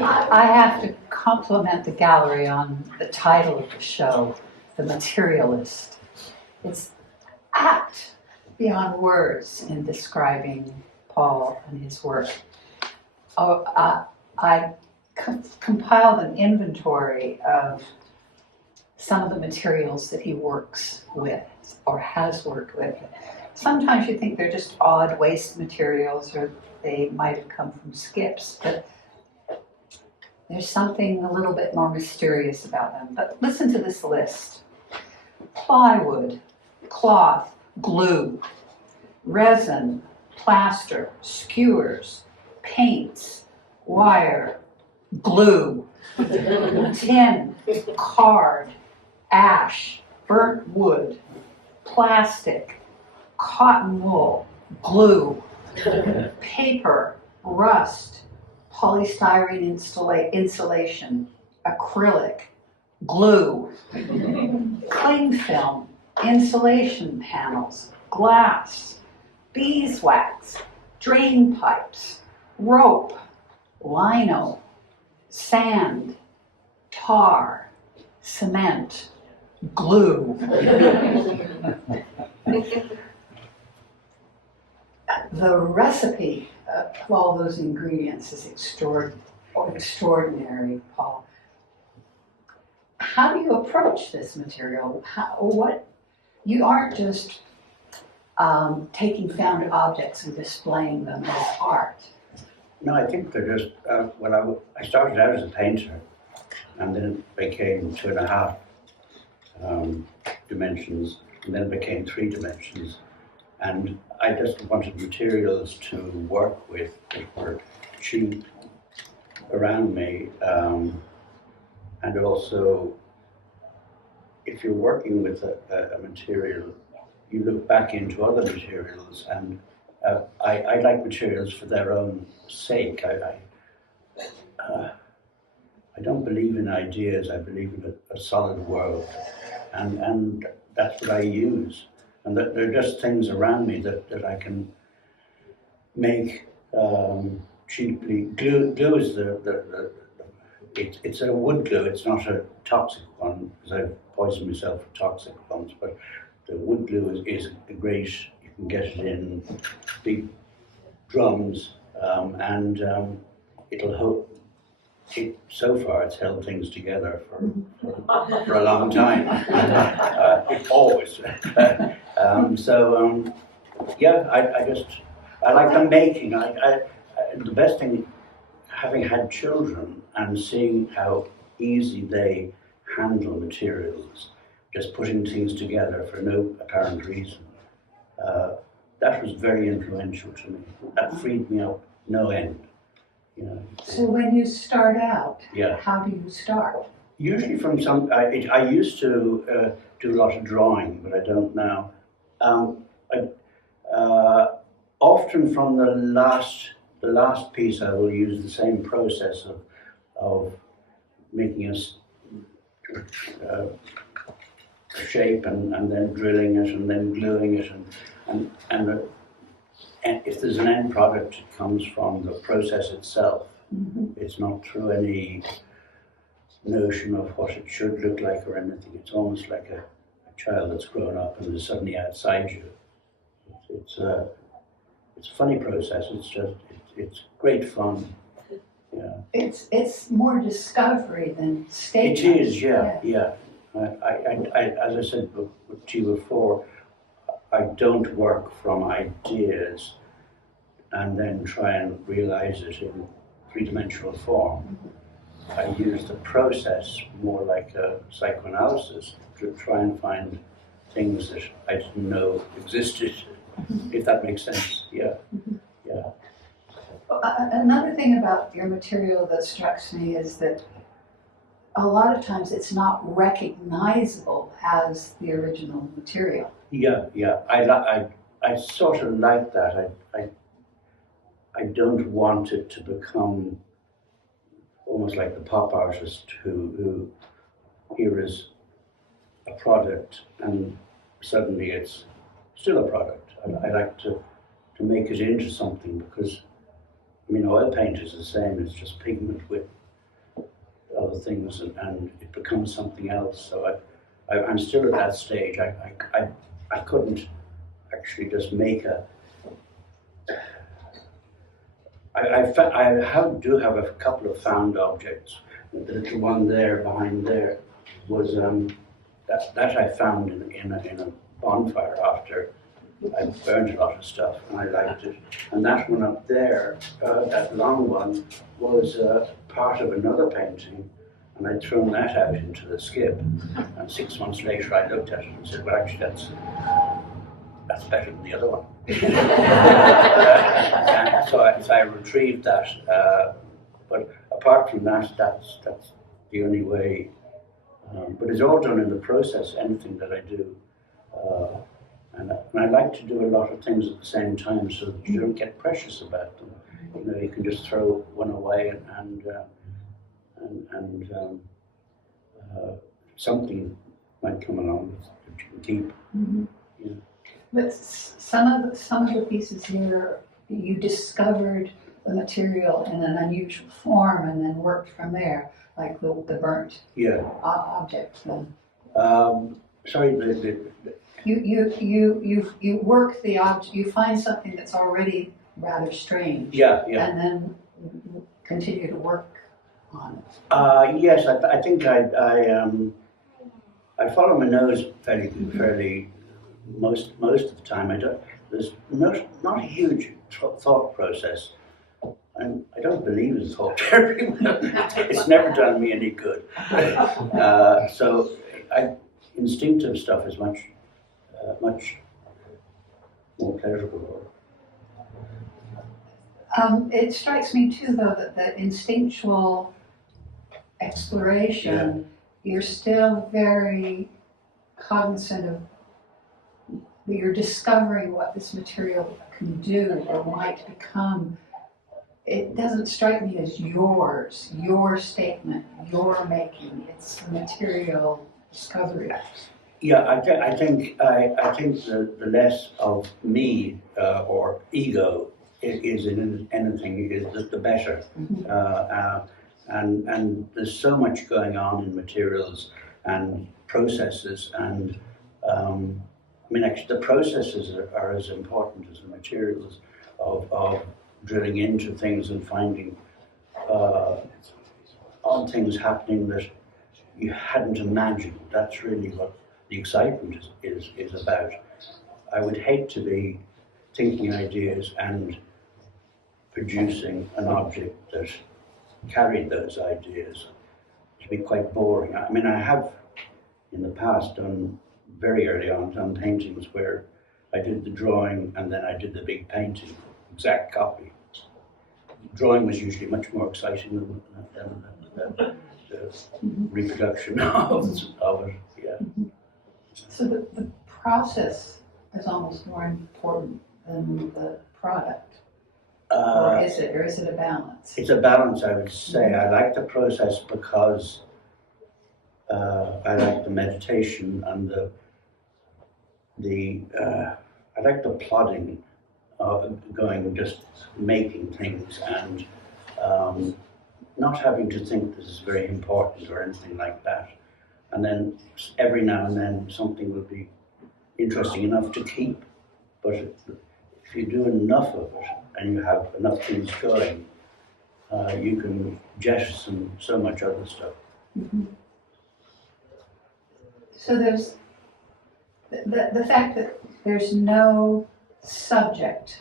I have to compliment the gallery on the title of the show, The Materialist. It's apt beyond words in describing Paul and his work. I compiled an inventory of some of the materials that he works with or has worked with. Sometimes you think they're just odd waste materials or they might have come from skips, but there's something a little bit more mysterious about them. But listen to this list: plywood, cloth, glue, resin, plaster, skewers, paints, wire, glue, tin, card, ash, burnt wood, plastic, cotton wool, glue, paper, rust, polystyrene insulation, acrylic, glue, cling film, insulation panels, glass, beeswax, drain pipes, rope, lino, sand, tar, cement, glue. The recipe of all those ingredients is extraordinary, Paul. How do you approach this material? You aren't just taking found objects and displaying them as art. No, I think they're just, I started out as a painter and then it became 2.5 dimensions, and then it became 3 dimensions. And I just wanted materials to work with that were cheap around me. And also, if you're working with a material, you look back into other materials, and I like materials for their own sake. I don't believe in ideas, I believe in a solid world, and that's what I use. And that they're just things around me that I can make cheaply. Glue is it's a wood glue. It's not a toxic one, because I've poisoned myself with toxic ones. But the wood glue is great. You can get it in big drums, and it'll hold. So far, it's held things together for a long time. Always. Yeah, I like the making. The best thing, having had children and seeing how easy they handle materials, just putting things together for no apparent reason, that was very influential to me. That freed me up no end. You know. So when you start out, yeah. How do you start? Usually from some, I used to do a lot of drawing, but I don't now. Often from the last piece, I will use the same process of making a shape and then drilling it and then gluing it and if there's an end product, it comes from the process itself. Mm-hmm. It's not through any notion of what it should look like or anything. It's almost like a child that's grown up and is suddenly outside you. It's a funny process. It's great fun. Yeah. It's more discovery than statement. It is, yeah. As I said to you before, I don't work from ideas and then try and realize it in 3-dimensional form. I use the process more like a psychoanalysis to try and find things that I didn't know existed, if that makes sense. Yeah. Another thing about your material that strikes me is that a lot of times it's not recognizable as the original material. Yeah. I sort of like that. I don't want it to become almost like the pop artist who here is a product and suddenly it's still a product. I like to make it into something, because mean, oil paint is the same, it's just pigment with other things, and it becomes something else. So I'm still at that stage. I couldn't actually just make a. Do have a couple of found objects. The little one there behind there was that I found in a bonfire after I burned a lot of stuff, and I liked it. And that one up there, that long one, was part of another painting, and I'd thrown that out into the skip. And 6 months later, I looked at it and said, "Well, actually, that's better than the other one." So I retrieved that. But apart from that, that's the only way. But it's all done in the process. Anything that I do. And I like to do a lot of things at the same time, so that you don't get precious about them. You know, you can just throw one away and something might come along that you can keep. Mm-hmm. Yeah. But some of the pieces here, you discovered the material in an unusual form and then worked from there, like the burnt object. Sorry, You work the object. You find something that's already rather strange. Yeah. And then continue to work on it. Yes, I think I follow my nose fairly most of the time. There's not a huge thought process. I don't believe in thought therapy. It's never done me any good. So instinctive stuff is much more pleasurable. It strikes me too, though, that the instinctual exploration, you're still very cognizant of. You're discovering what this material can do or might become. It doesn't strike me as yours, your statement, your making. It's the material discovery. Yeah, I think the less of me or ego is in anything is the better. Mm-hmm. And there's so much going on in materials and processes, and I mean, actually, the processes are as important as the materials of drilling into things and finding odd things happening that you hadn't imagined. That's really what the excitement is about. I would hate to be thinking ideas and producing an object that carried those ideas. To be quite boring. I mean, I have in the past done very early on done paintings where I did the drawing and then I did the big painting, exact copy. The drawing was usually much more exciting than the reproduction of it. Yeah. So the process is almost more important than the product, or is it a balance? It's a balance, I would say. I like the process because I like the meditation and I like the plodding of going, just making things and not having to think this is very important or anything like that. And then every now and then something will be interesting enough to keep. But if you do enough of it and you have enough things going, you can jettison so much other stuff. Mm-hmm. So there's the fact that there's no subject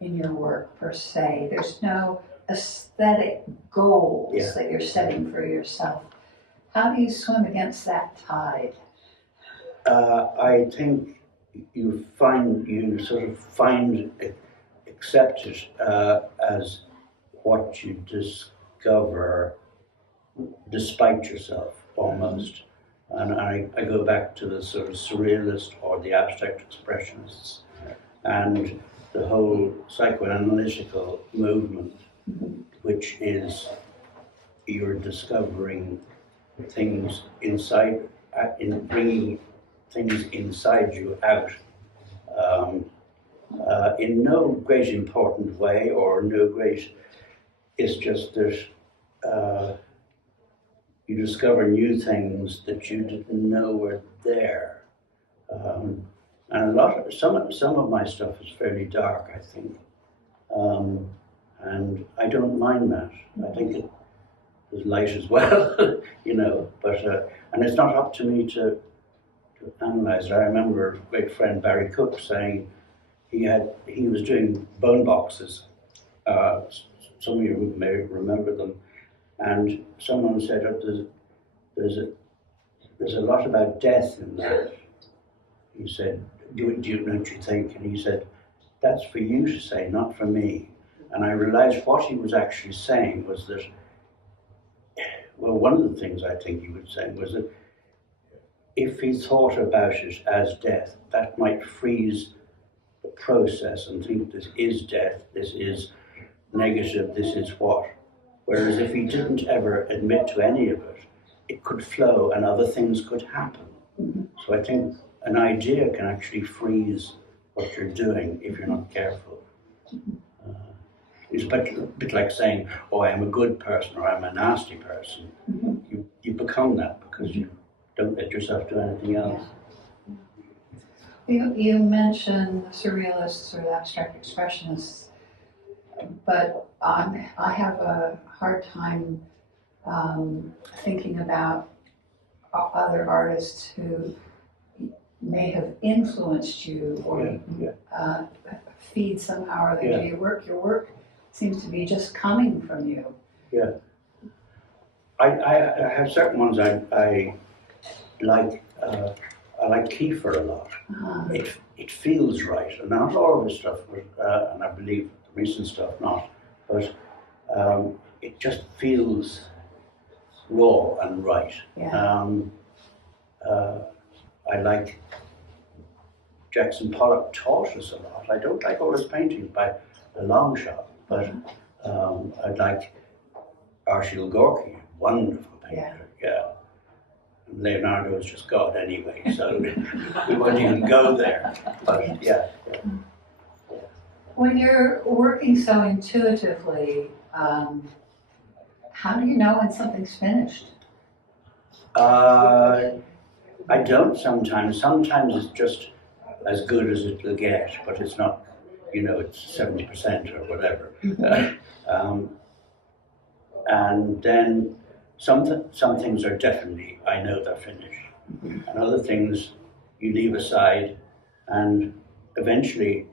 in your work per se. There's no aesthetic goals that you're setting for yourself. How do you swim against that tide? I think you sort of accept it as what you discover despite yourself, almost. And I go back to the sort of surrealist or the abstract expressionists and the whole psychoanalytical movement, which is you're discovering things inside, in bringing things inside you out, in no great important way or no great it's just that you discover new things that you didn't know were there. And some of my stuff is fairly dark, I think. And I don't mind that. I think there's light as well, you know, but, and it's not up to me to analyze it. I remember a great friend, Barry Cook, saying he was doing bone boxes. Some of you may remember them. And someone said, oh, there's a lot about death in that. He said, don't you think? And he said, that's for you to say, not for me. And I realized what he was actually saying was that, well, one of the things I think he was saying was that if he thought about it as death, that might freeze the process and think this is death, this is negative, this is what. Whereas if he didn't ever admit to any of it, it could flow and other things could happen. Mm-hmm. So I think an idea can actually freeze what you're doing if you're not careful. It's a bit like saying, oh, I am a good person or I'm a nasty person. Mm-hmm. You become that because you don't let yourself do anything else. You mentioned the surrealists or the abstract expressionists, but I have a hard time thinking about other artists who may have influenced you or feed somehow or other to your work. Your work seems to be just coming from you. Yeah. I have certain ones I like. I like Kiefer a lot. It feels right, and not all of his stuff was, and I believe the recent stuff not, but it just feels raw and right. Yeah. I like Jackson Pollock taught us a lot. I don't like all his paintings by a long shot, but I like Arshile Gorky, wonderful painter. Yeah. Leonardo is just God anyway, so we won't even go there. But yeah. When you're working so intuitively, how do you know when something's finished? I don't sometimes. Sometimes it's just as good as it will get, but it's not, you know, it's 70% or whatever. And then some things are definitely, I know they're finished. And other things you leave aside and eventually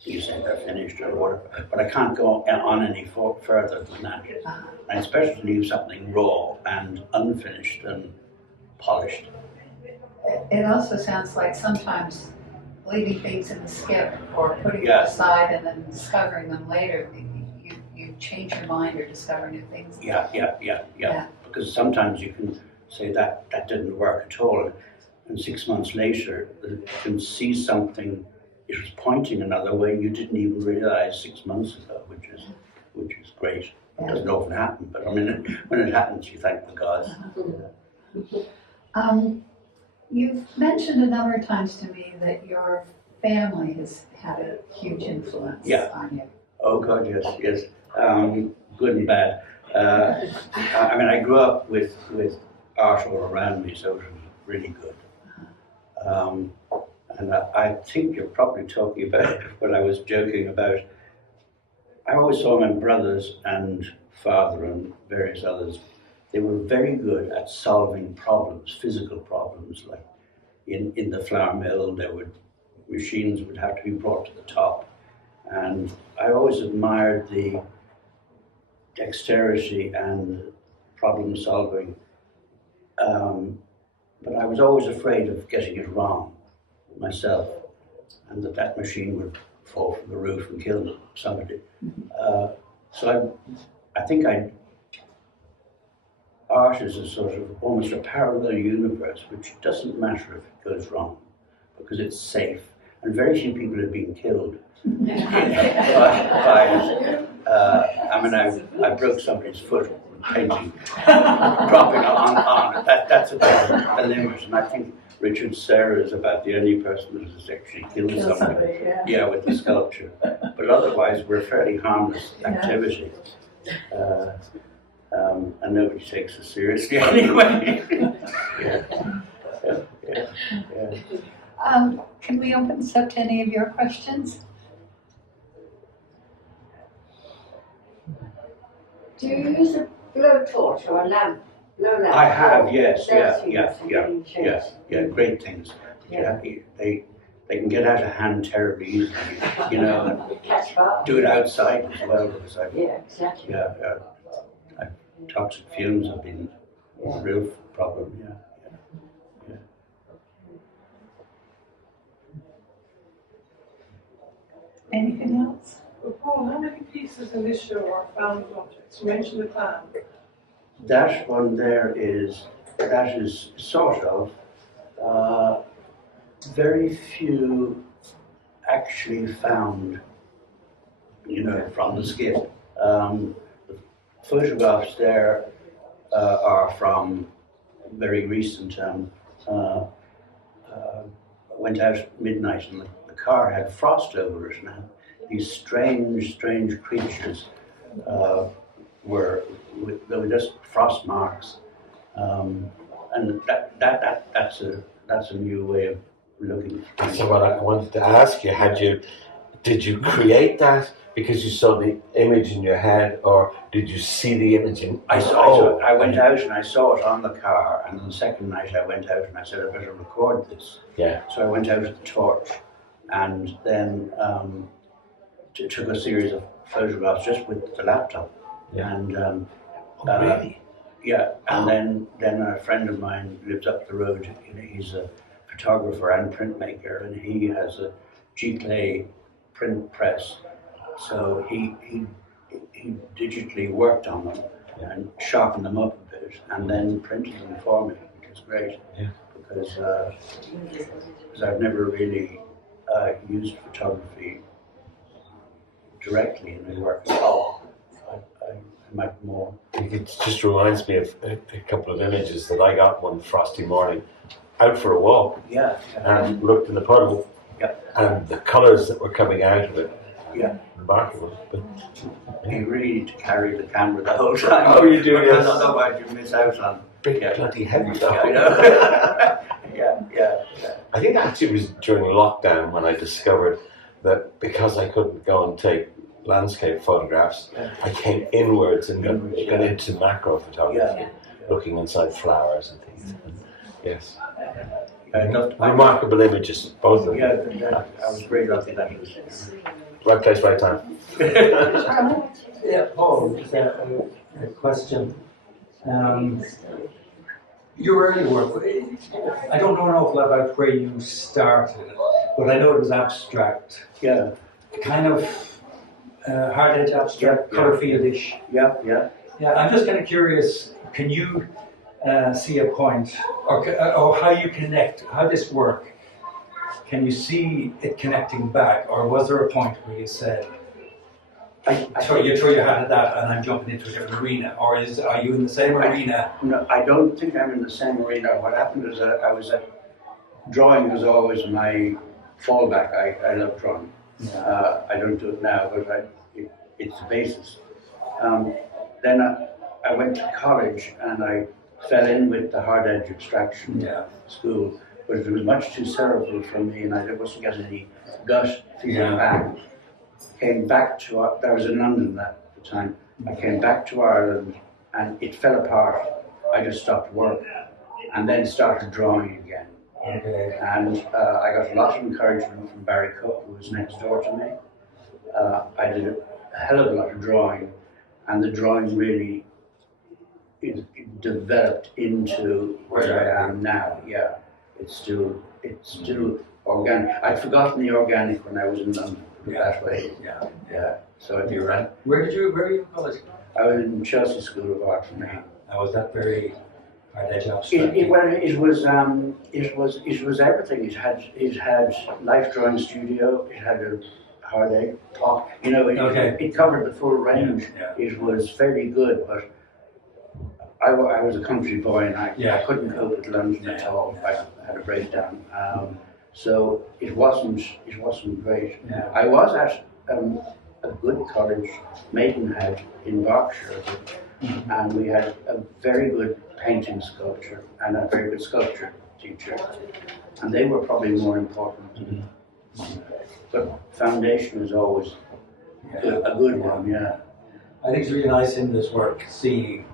you say they're finished or whatever. But I can't go on any further than that. I especially leave something raw and unfinished and polished. It also sounds like sometimes leaving things in the skip or putting them aside and then discovering them later, you change your mind or discover new things. Yeah. Because sometimes you can say that didn't work at all, and 6 months later you can see something. It was pointing another way you didn't even realize 6 months ago, which is great. It doesn't often happen, but I mean, when it happens, you thank the gods. You've mentioned a number of times to me that your family has had a huge influence on you. Oh God, yes. Good and bad. I mean, I grew up with art all around me, so it was really good. And I think you're probably talking about what I was joking about. I always saw my brothers and father and various others. They were very good at solving problems, physical problems, like in the flour mill, machines would have to be brought to the top. And I always admired the dexterity and problem solving, but I was always afraid of getting it wrong myself, and that machine would fall from the roof and kill somebody. So I think art is a sort of almost a parallel universe, which doesn't matter if it goes wrong, because it's safe, and very few people have been killed by I mean, I broke somebody's foot with painting, dropping on it. That's about a limit, and I think Richard Serra is about the only person that has actually killed somebody. Yeah, with the sculpture. But otherwise, we're a fairly harmless activity. Uh, and nobody takes us seriously anyway. Yeah. Yeah. Yeah. Can we open this up to any of your questions? Do you use a blowtorch or a lamp? Blow lamp? I have, yes, Those yeah, things yeah, are really yeah, shapes. yeah, great things. Yeah. They can get out of hand terribly easily, you know, and Catch fire. do it outside as well, because Yeah, exactly. toxic fumes have been a real problem, yeah. Anything else? Well, Paul, how many pieces in this show are found objects? You mentioned the clan. That one there that is sort of, very few actually found, you know, from the skip. The photographs there are from very recent. Went out at midnight and the car had frost over it, and had these strange creatures they were just frost marks, and that's a new way of looking. So what I wanted to ask you, did you create that because you saw the image in your head, or did you see the image in? I went out and I saw it on the car, and the second night I went out and I said I better record this. Yeah. So I went out with the torch, and then took a series of photographs just with the laptop. Yeah. And Really? yeah, and then a friend of mine lives up the road. You know, he's a photographer and printmaker, and he has a G-clay print press. So he digitally worked on them and sharpened them up a bit, and then printed them for me, which was great. Yeah. Because I've never really used photography directly in my work at all. I might more. It just reminds me of a couple of images that I got one frosty morning, out for a walk, Yeah. and looked in the puddle, Yeah. and the colours that were coming out of it. Yeah. Remarkable. But You really need to carry the camera the whole time. Oh, you do, yes. Otherwise you miss out on. big Yeah. bloody heavy Yeah, I though. know. yeah. I think actually it was during lockdown when I discovered that because I couldn't go and take landscape photographs, I came inwards and got into macro photography, Yeah. looking inside flowers and things. And yes, I remarkable images, both of them. Yeah, I was very lucky that was. Right place, right time. Yeah, Paul, just a question. Your early work, I don't know an awful lot about where you started, but I know it was abstract, Yeah, kind of hard edge abstract, Yeah. colour field-ish. yeah. Yeah, I'm just kind of curious, can you see a point, or how you connect, how this work, can you see it connecting back, or was there a point where you said, you throw your hat at that and I'm jumping into a different arena, or are you in the same arena? No, I don't think I'm in the same arena. What happened is drawing was always my fallback. I love drawing. I don't do it now, but it's the basis. Then I went to college and I fell in with the hard edge abstraction school, but it was much too cerebral for me, and I wasn't getting any gut feeling back. Came back to I was in London at the time. I came back to Ireland and it fell apart. I just stopped work and then started drawing again. Okay. And I got a lot of encouragement from Barry Cook, who was next door to me. I did a hell of a lot of drawing, and the drawing really it developed into where I am now. Yeah, it's still organic. I'd forgotten the organic when I was in London. That way. Yeah. So You ran. Where were you in college? I was in Chelsea School of Art for me. Was that very hard edge abstract? It was everything. It had life drawing studio. It had a hard egg top. You know, it covered the full range. Yeah. It was fairly good, but I was a country boy and I couldn't cope with London at all. I had a breakdown. So it wasn't great. Yeah. I was at a good college, Maidenhead in Berkshire, and we had a very good painting sculpture and a very good sculpture teacher, and they were probably more important. But foundation is always a good one, yeah. I think it's really nice in this work, see,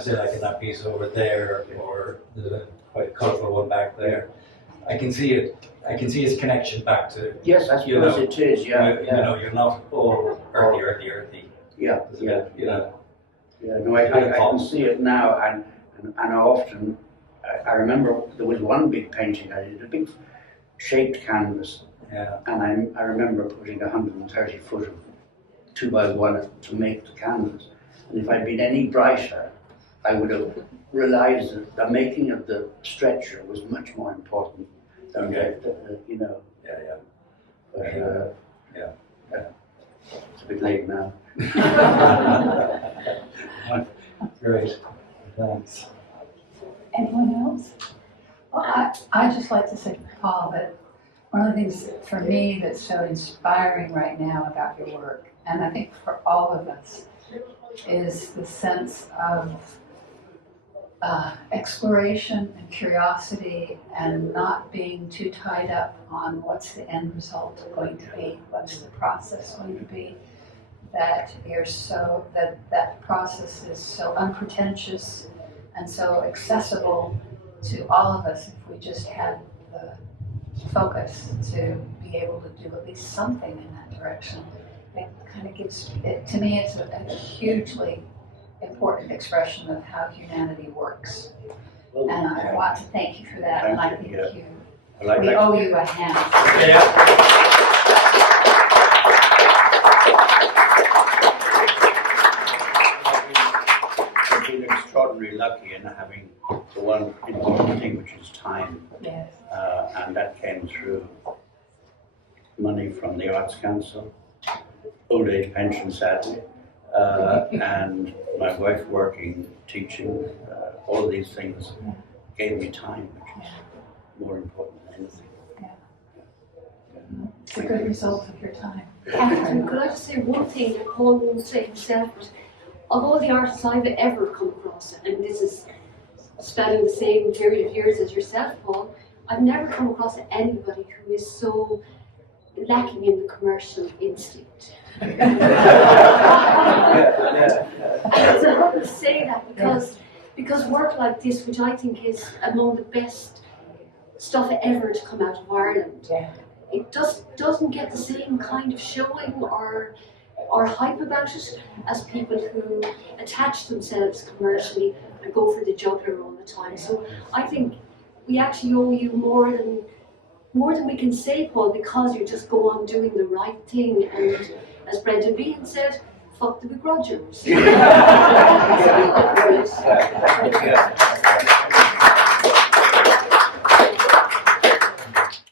say like in that piece over there, or the quite colourful one back there. I can see it. I can see its connection back to. Yes, I suppose it is. Yeah, You're not all earthy. Yeah, yeah. Yeah. Yeah, no, I can see it now, and often, I remember there was one big painting I did, a big shaped canvas, Yeah. and I remember putting 130 foot of 2x1 to make the canvas, and if I'd been any brighter, I would have realized that the making of the stretcher was much more important than Okay. the. Yeah. But, Yeah. it's a bit late now. Great. Thanks. Anyone else? Well, I just like to say, Paul, that one of the things for me that's so inspiring right now about your work, and I think for all of us, is the sense of exploration and curiosity, and not being too tied up on what's the end result going to be, what's the process going to be. That that process is so unpretentious and so accessible to all of us if we just had the focus to be able to do at least something in that direction. It kind of gives it, to me, it's a hugely important expression of how humanity works. Well, And I want to thank you for that, and I think we owe you a hand. Yeah. I've been extraordinarily lucky in having the one important thing, which is time, Yes. and that came through money from the Arts Council, old age pension sadly, and my wife working, teaching, all of these things gave me time, which is more important than anything. It's a good result of your time. And could I just say one thing that Paul won't say himself, but of all the artists I've ever come across, and this is spanning the same period of years as yourself, Paul, I've never come across anybody who is so lacking in the commercial instinct. And it's important to say that because work like this, which I think is among the best stuff ever to come out of Ireland, it doesn't get the same kind of showing or hype about it as people who attach themselves commercially and go for the juggler all the time. So I think we actually owe you more than we can say, Paul, because you just go on doing the right thing, and as Brendan Behan said, fuck the begrudgers. Yeah.